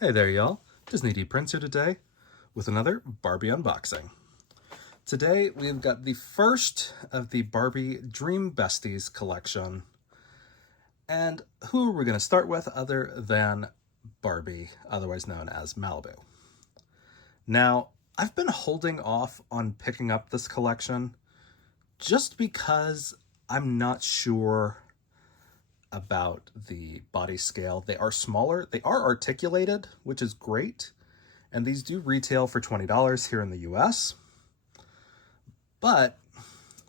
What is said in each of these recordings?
Hey there y'all, Disney D Prince here today with another Barbie unboxing. Today we've got the first of the Barbie Dream Besties collection. And who are we going to start with other than Barbie, otherwise known as Malibu? Now, I've been holding off on picking up this collection just because I'm not sure about the body scale. They are smaller, they are articulated, which is great, and these do retail for $20 here in the US. But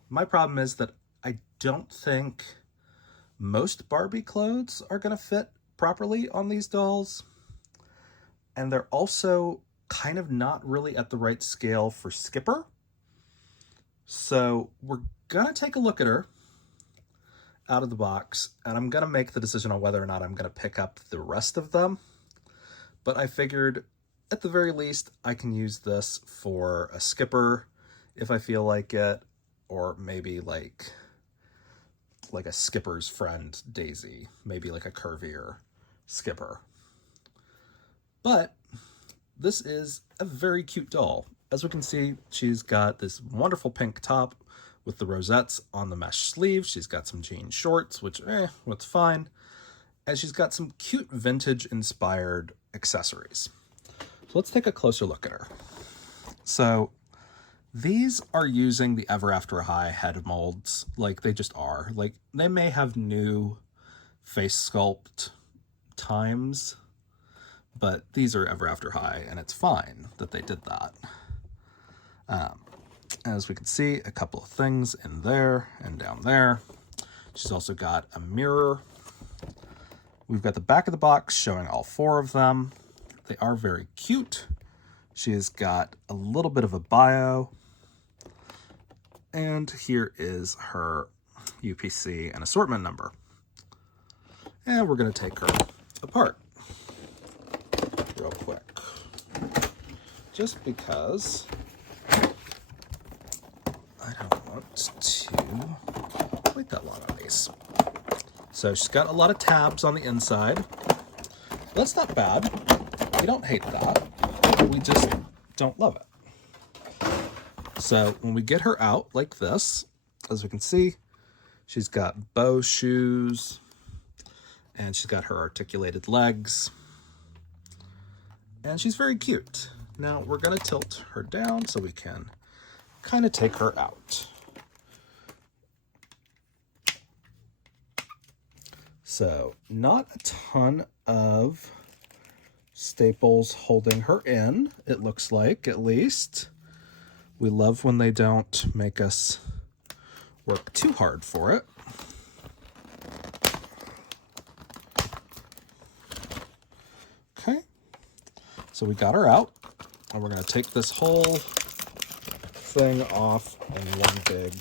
my problem is that I don't think most Barbie clothes are going to fit properly on these dolls, and they're also kind of not really at the right scale for Skipper. So we're gonna take a look at her out of the box, and I'm gonna make the decision on whether or not I'm gonna pick up the rest of them. But I figured at the very least I can use this for a Skipper if I feel like it, or maybe like a Skipper's friend Daisy, maybe like a curvier Skipper. But this is a very cute doll. As we can see, she's got this wonderful pink top with the rosettes on the mesh sleeves. She's got some jean shorts, which, what's fine. And she's got some cute vintage-inspired accessories. So let's take a closer look at her. So these are using the Ever After High head molds, like they just are. Like, they may have new face sculpt times, but these are Ever After High, and it's fine that they did that. As we can see, a couple of things in there and down there. She's also got a mirror. We've got the back of the box showing all four of them. They are very cute. She has got a little bit of a bio. And here is her UPC and assortment number. And we're going to take her apart real quick, just because I don't want to wait that long on these. So she's got a lot of tabs on the inside. That's not bad. We don't hate that. We just don't love it. So when we get her out like this, as we can see, she's got bow shoes, and she's got her articulated legs. And she's very cute. Now we're going to tilt her down so we can kind of take her out. So not a ton of staples holding her in, it looks like, at least. We love when they don't make us work too hard for it. Okay, so we got her out, and we're going to take this whole thing off in one big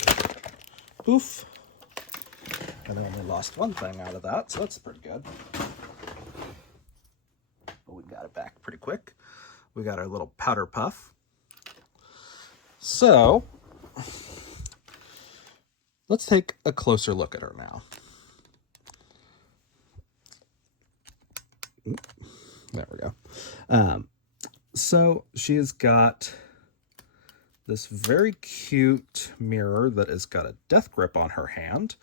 poof. And I only lost one thing out of that, so that's pretty good. But we got it back pretty quick. We got our little powder puff. So let's take a closer look at her now. There we go. So she has got this very cute mirror that has got a death grip on her hand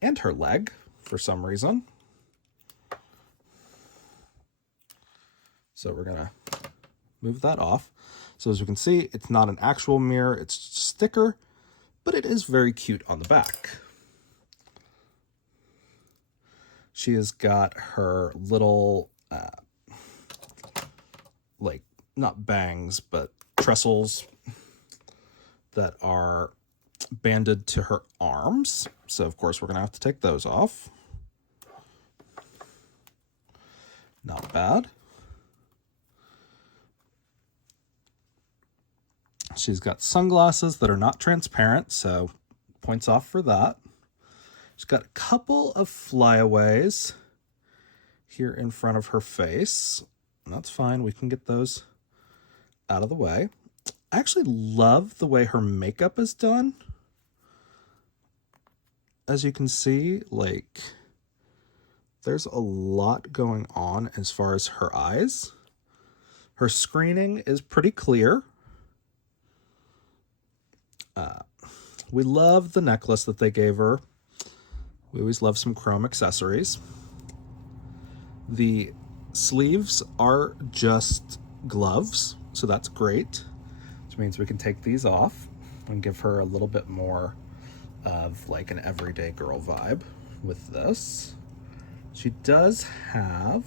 and her leg for some reason. So we're gonna move that off. So as you can see, it's not an actual mirror, it's just a sticker, but it is very cute on the back. She has got her little, like, not bangs, but trestles that are banded to her arms. So of course we're gonna have to take those off. Not bad. She's got sunglasses that are not transparent, so points off for that. She's got a couple of flyaways here in front of her face. That's fine, we can get those out of the way. I actually love the way her makeup is done. As you can see, like, there's a lot going on as far as her eyes. Her screening is pretty clear. We love the necklace that they gave her. We always love some chrome accessories. The sleeves are just gloves, so that's great, which means we can take these off and give her a little bit more of like an everyday girl vibe with this. She does have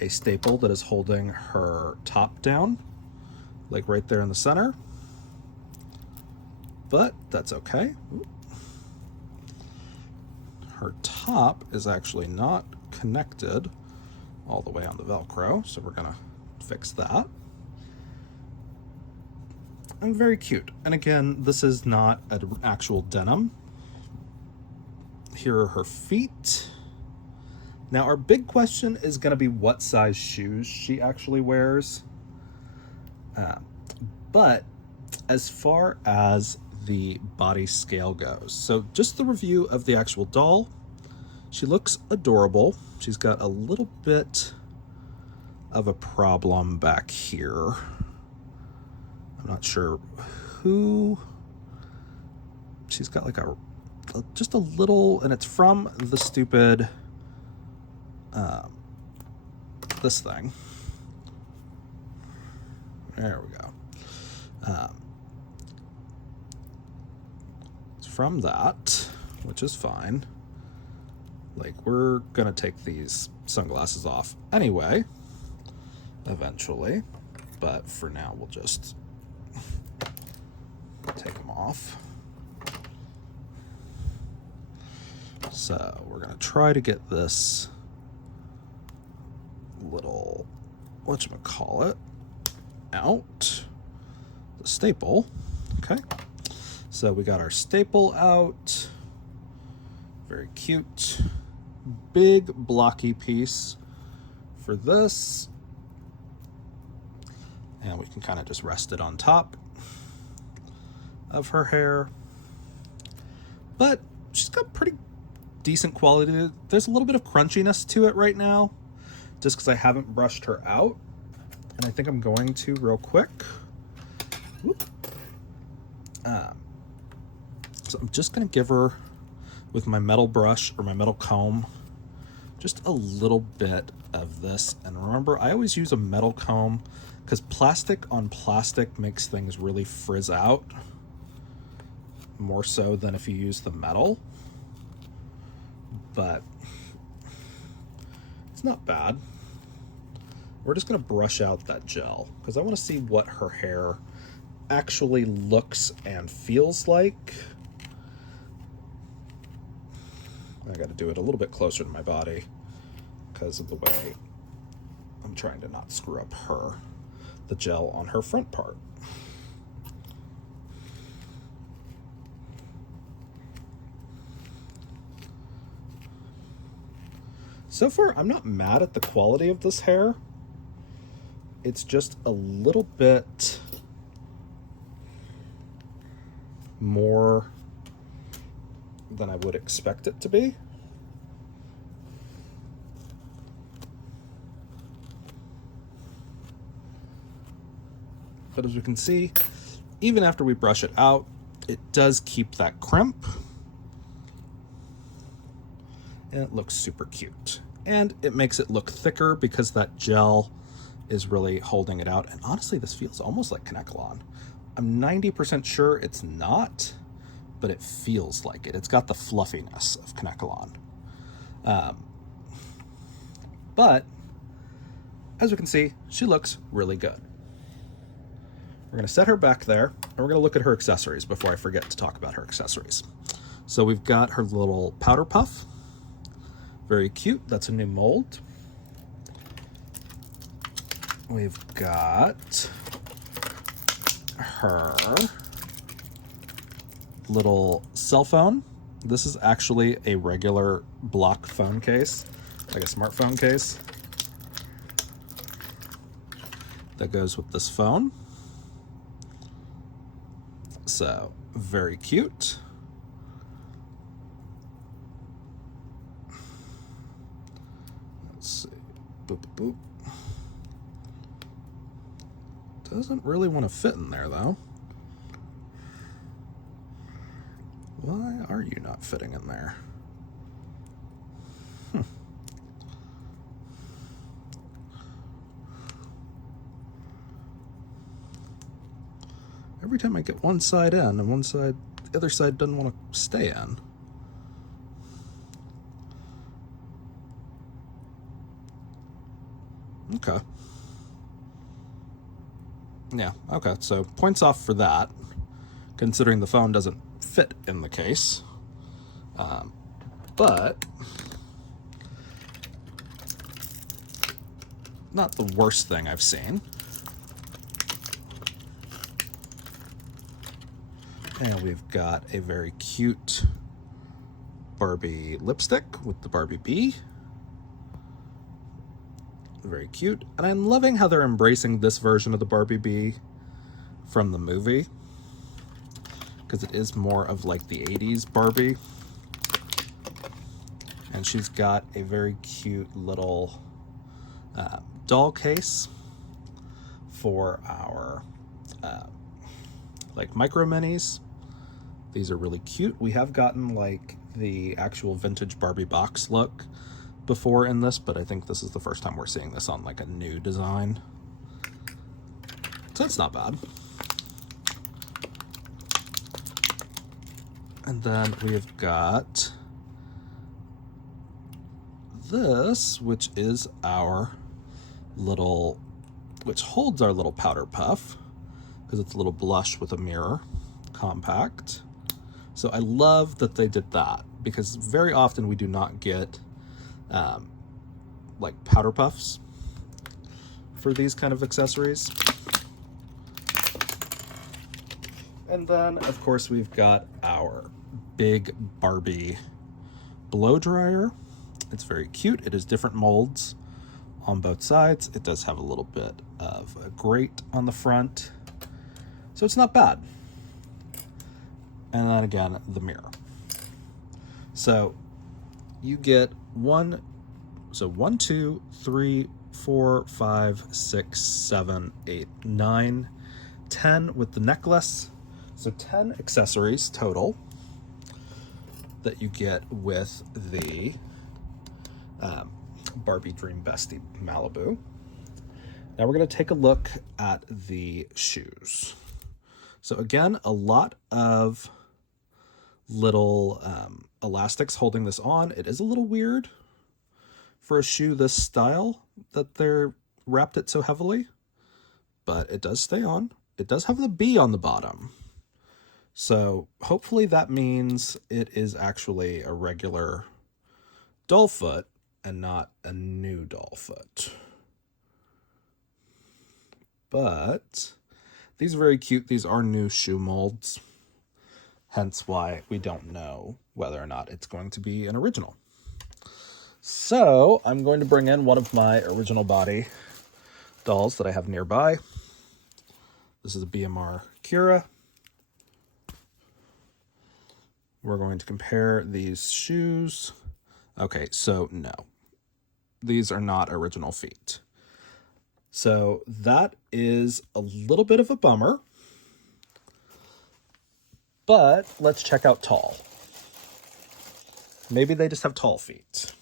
a staple that is holding her top down, like right there in the center, but that's okay. Her top is actually not connected all the way on the Velcro, so we're gonna fix that. And very cute. And again, this is not an actual denim. Here are her feet. Now our big question is gonna be what size shoes she actually wears. But as far as the body scale goes, so just the review of the actual doll, she looks adorable. She's got a little bit of a problem back here. I'm not sure who. She's got like just a little, and it's from the stupid, this thing. There we go. It's from that, which is fine. Like, we're gonna take these sunglasses off anyway, eventually, but for now we'll just take them off. So we're gonna try to get this little, whatchamacallit, out. The staple. Okay. So we got our staple out. Very cute. Big blocky piece for this. And we can kind of just rest it on top of her hair. But she's got pretty decent quality. There's a little bit of crunchiness to it right now, just because I haven't brushed her out. And I think I'm going to real quick. Whoop. So I'm just going to give her, with my metal brush or my metal comb, just a little bit of this. And remember, I always use a metal comb because plastic on plastic makes things really frizz out, more so than if you use the metal. But it's not bad. We're just going to brush out that gel because I want to see what her hair actually looks and feels like. I got to do it a little bit closer to my body because of the way I'm trying to not screw up the gel on her front part. So far, I'm not mad at the quality of this hair. It's just a little bit more than I would expect it to be. But as we can see, even after we brush it out, it does keep that crimp. And it looks super cute. And it makes it look thicker because that gel is really holding it out. And honestly, this feels almost like Kanekalon. I'm 90% sure it's not, but it feels like it. It's got the fluffiness of Kanekalon. But as we can see, she looks really good. We're going to set her back there, and we're going to look at her accessories before I forget to talk about her accessories. So we've got her little powder puff. Very cute. That's a new mold. We've got her little cell phone. This is actually a regular block phone case, like a smartphone case that goes with this phone. So, very cute. Let's see. Boop, boop. Doesn't really want to fit in there, though. Why are you not fitting in there? Every time I get one side in and one side, the other side doesn't want to stay in. Okay. Yeah, okay, so points off for that, considering the phone doesn't fit in the case. But not the worst thing I've seen. And we've got a very cute Barbie lipstick with the Barbie bee. Very cute. And I'm loving how they're embracing this version of the Barbie bee from the movie, because it is more of like the 80s Barbie. And she's got a very cute little doll case for our like micro minis. These are really cute. We have gotten like the actual vintage Barbie box look before in this, but I think this is the first time we're seeing this on like a new design. So it's not bad. And then we've got this, which is our little, which holds our little powder puff, because it's a little blush with a mirror, compact. So I love that they did that, because very often we do not get like powder puffs for these kind of accessories. And then, of course, we've got our big Barbie blow dryer. It's very cute. It is different molds on both sides. It does have a little bit of a grate on the front, so it's not bad. And then again, the mirror. So you get 1, 2, 3, 4, 5, 6, 7, 8, 9, 10 with the necklace. So 10 accessories total that you get with the Barbie Dream Bestie Malibu. Now we're going to take a look at the shoes. So again, a lot of little elastics holding this on. It is a little weird for a shoe this style that they're wrapped it so heavily, but it does stay on. It does have the B on the bottom. So hopefully that means it is actually a regular doll foot and not a new doll foot. But these are very cute. These are new shoe molds, hence why we don't know whether or not it's going to be an original. So I'm going to bring in one of my original body dolls that I have nearby. This is a BMR Kira. We're going to compare these shoes. Okay, so no, these are not original feet. So that is a little bit of a bummer, but let's check out tall. Maybe they just have tall feet.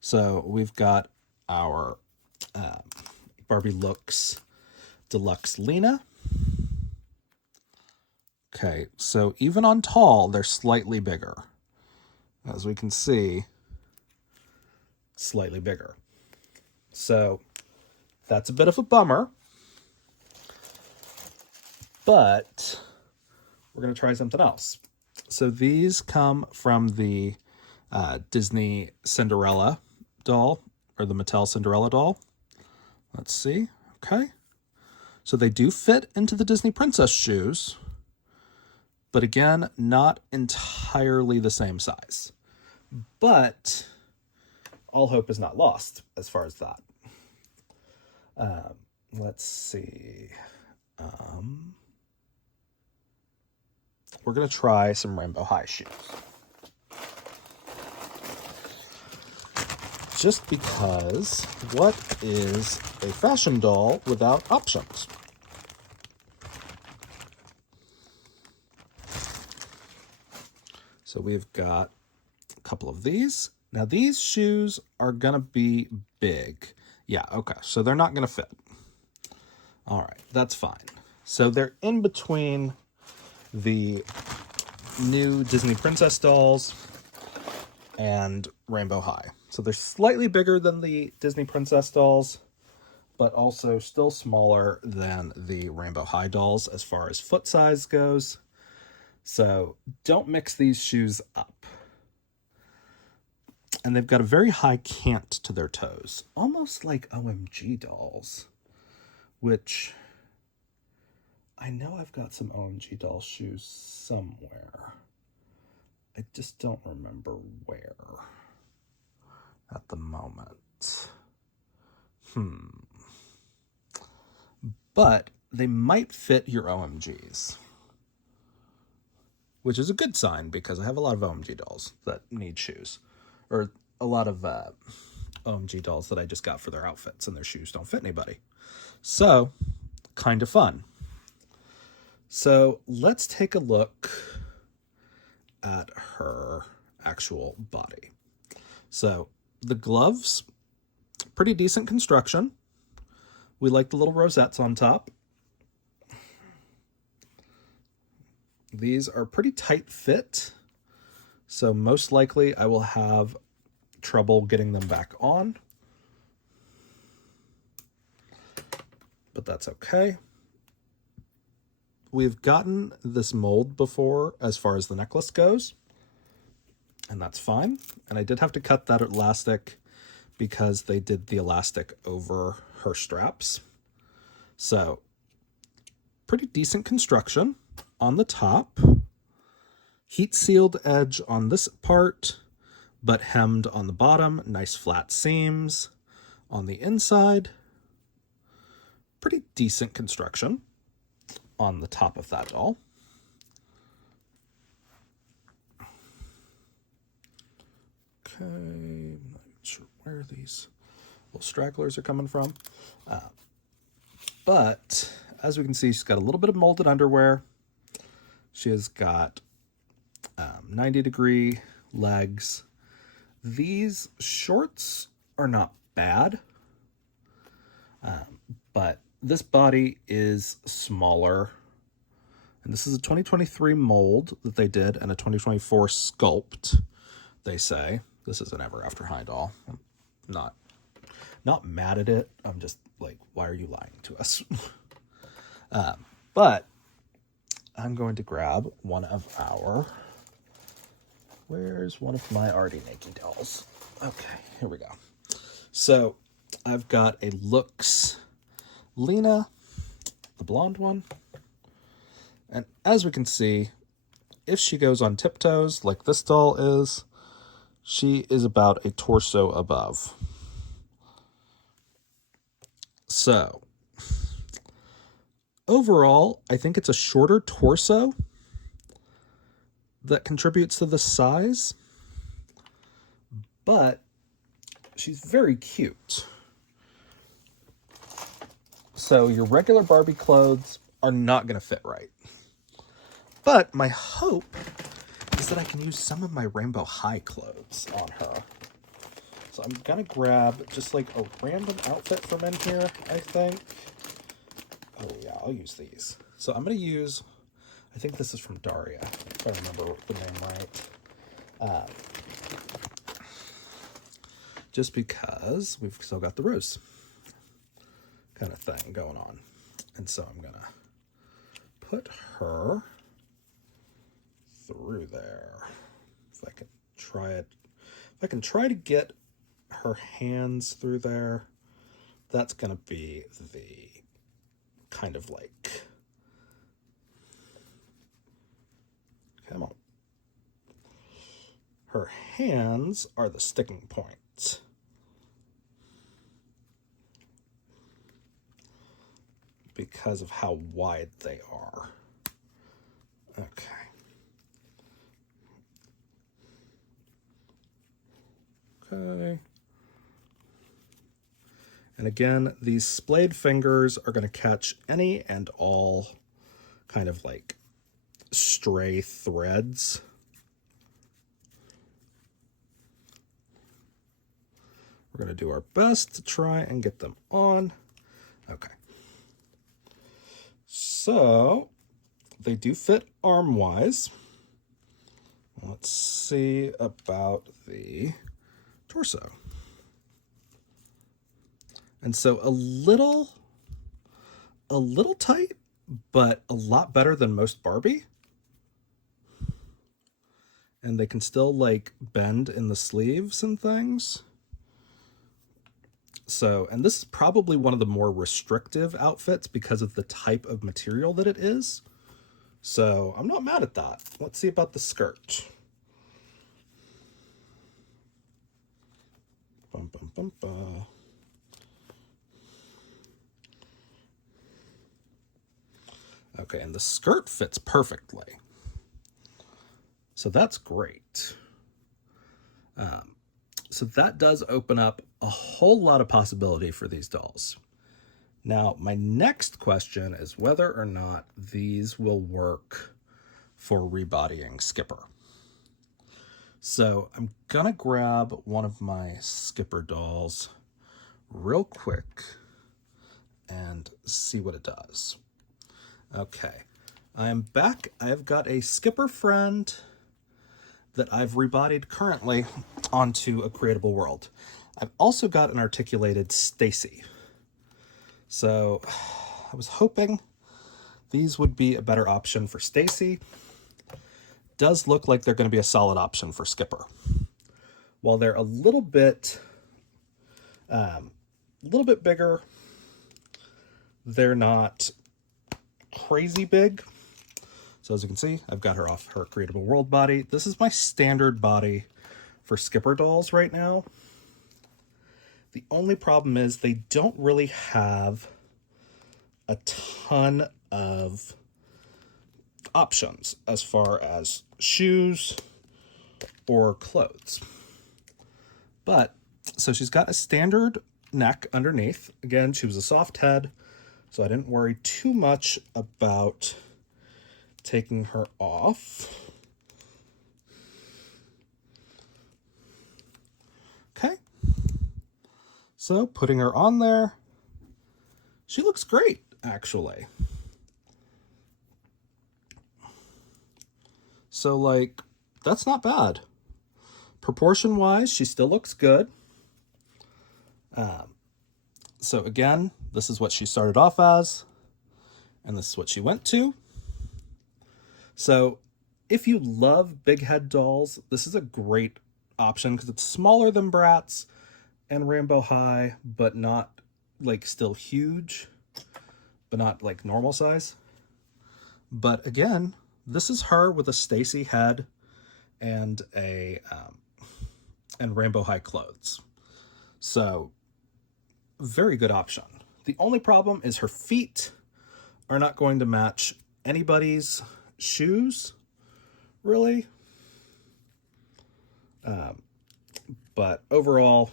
So we've got our Barbie Looks Deluxe Lena. Okay, so even on tall, they're slightly bigger. As we can see, slightly bigger. So that's a bit of a bummer, but we're going to try something else. So these come from the Disney Cinderella doll, or the Mattel Cinderella doll. Let's see. Okay. So they do fit into the Disney Princess shoes, but again, not entirely the same size. But all hope is not lost as far as that. Let's see. We're going to try some Rainbow High shoes. just because what is a fashion doll without options? So we've got a couple of these. Now these shoes are gonna be big. Yeah, okay, so they're not gonna fit. All right, that's fine. So they're in between the new Disney Princess dolls and Rainbow High. So they're slightly bigger than the Disney Princess dolls, but also still smaller than the Rainbow High dolls as far as foot size goes. So don't mix these shoes up. And they've got a very high cant to their toes, almost like OMG dolls, which I know I've got some OMG doll shoes somewhere. I just don't remember where at the moment. But they might fit your OMGs, which is a good sign because I have a lot of OMG dolls that need shoes, or a lot of OMG dolls that I just got for their outfits and their shoes don't fit anybody. So, kind of fun. So let's take a look at her actual body. So the gloves, pretty decent construction. We like the little rosettes on top. These are pretty tight fit, so most likely I will have trouble getting them back on, but that's okay. We've gotten this mold before as far as the necklace goes, and that's fine. And I did have to cut that elastic because they did the elastic over her straps. So pretty decent construction on the top. Heat sealed edge on this part, but hemmed on the bottom. Nice flat seams on the inside. Pretty decent construction on the top of that doll. Okay, I'm not sure where these little stragglers are coming from. But as we can see, she's got a little bit of molded underwear. She has got 90-degree legs. These shorts are not bad, but this body is smaller. And this is a 2023 mold that they did and a 2024 sculpt, they say. This is an Ever After High doll. I'm not mad at it. I'm just like, why are you lying to us? But I'm going to grab one of our... Where's one of my already naked dolls? Okay, here we go. So I've got a Looks Lena, the blonde one. And as we can see, if she goes on tiptoes like this doll is, she is about a torso above. So overall, I think it's a shorter torso that contributes to the size, but she's very cute. So your regular Barbie clothes are not going to fit right. But my hope is that I can use some of my Rainbow High clothes on her. So I'm going to grab just like a random outfit from in here, I think. Oh yeah, I'll use these. So I'm going to use, I think this is from Daria, if I remember the name right. Just because we've still got the rose kind of thing going on. And so I'm going to put her through there. If I can try it. If I can try to get her hands through there, that's going to be the kind of like... Come on. Her hands are the sticking points. Because of how wide they are. Okay. Okay. And again, these splayed fingers are going to catch any and all kind of like stray threads. We're going to do our best to try and get them on. Okay. So they do fit arm-wise. Let's see about the torso. And so a little tight, but a lot better than most Barbie. And they can still like bend in the sleeves and things. So, and this is probably one of the more restrictive outfits because of the type of material that it is. So I'm not mad at that. Let's see about the skirt. Bum, bum, bum, bum. Okay, and the skirt fits perfectly. So that's great. So that does open up a whole lot of possibility for these dolls. Now, my next question is whether or not these will work for rebodying Skipper. So I'm gonna grab one of my Skipper dolls real quick and see what it does. Okay, I am back. I've got a Skipper friend that I've rebodied currently onto a creatable world. I've also got an articulated Stacy. So I was hoping these would be a better option for Stacy. Does look like they're going to be a solid option for Skipper. While they're a little bit bigger, they're not crazy big. So as you can see, I've got her off her creatable world body. This is my standard body for Skipper dolls right now. The only problem is they don't really have a ton of options as far as shoes or clothes. But, so she's got a standard neck underneath. Again, she was a soft head, so I didn't worry too much about taking her off. Okay. So putting her on there, she looks great, actually. So like, that's not bad. Proportion-wise, she still looks good. So again, this is what she started off as, and this is what she went to. So if you love big head dolls, this is a great option because it's smaller than Bratz and Rainbow High, but not like still huge, but not like normal size. But again, this is her with a Stacy head and a and Rainbow High clothes. So very good option. The only problem is her feet are not going to match anybody's shoes, really. But overall,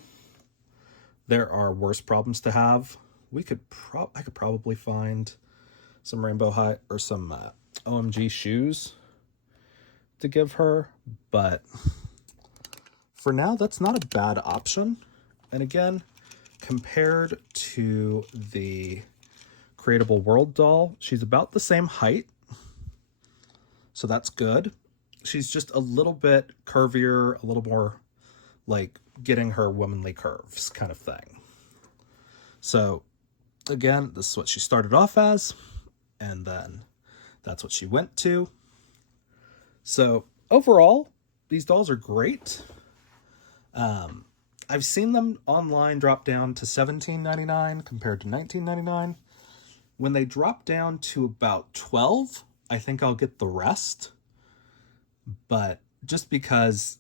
there are worse problems to have. I could probably find some Rainbow High or some OMG shoes to give her, but for now, that's not a bad option. And again, compared to the Creatable World doll, she's about the same height, so that's good. She's just a little bit curvier, a little more like getting her womanly curves kind of thing. So again, this is what she started off as, and then that's what she went to. So overall, these dolls are great. I've seen them online drop down to $17.99 compared to $19.99. When they drop down to about $12, I think I'll get the rest. But just because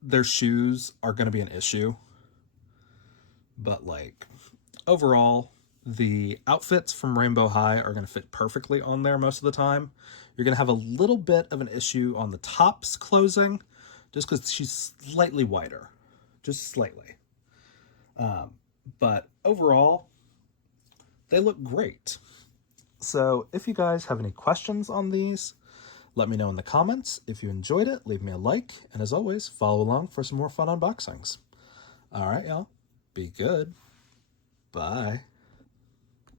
their shoes are going to be an issue. But like overall, the outfits from Rainbow High are going to fit perfectly on there most of the time. You're going to have a little bit of an issue on the tops closing just because she's slightly wider. Just slightly. but overall, they look great. So if you guys have any questions on these, let me know in the comments. If you enjoyed it, leave me a like, and as always, follow along for some more fun unboxings. All right, y'all. Be good. Bye.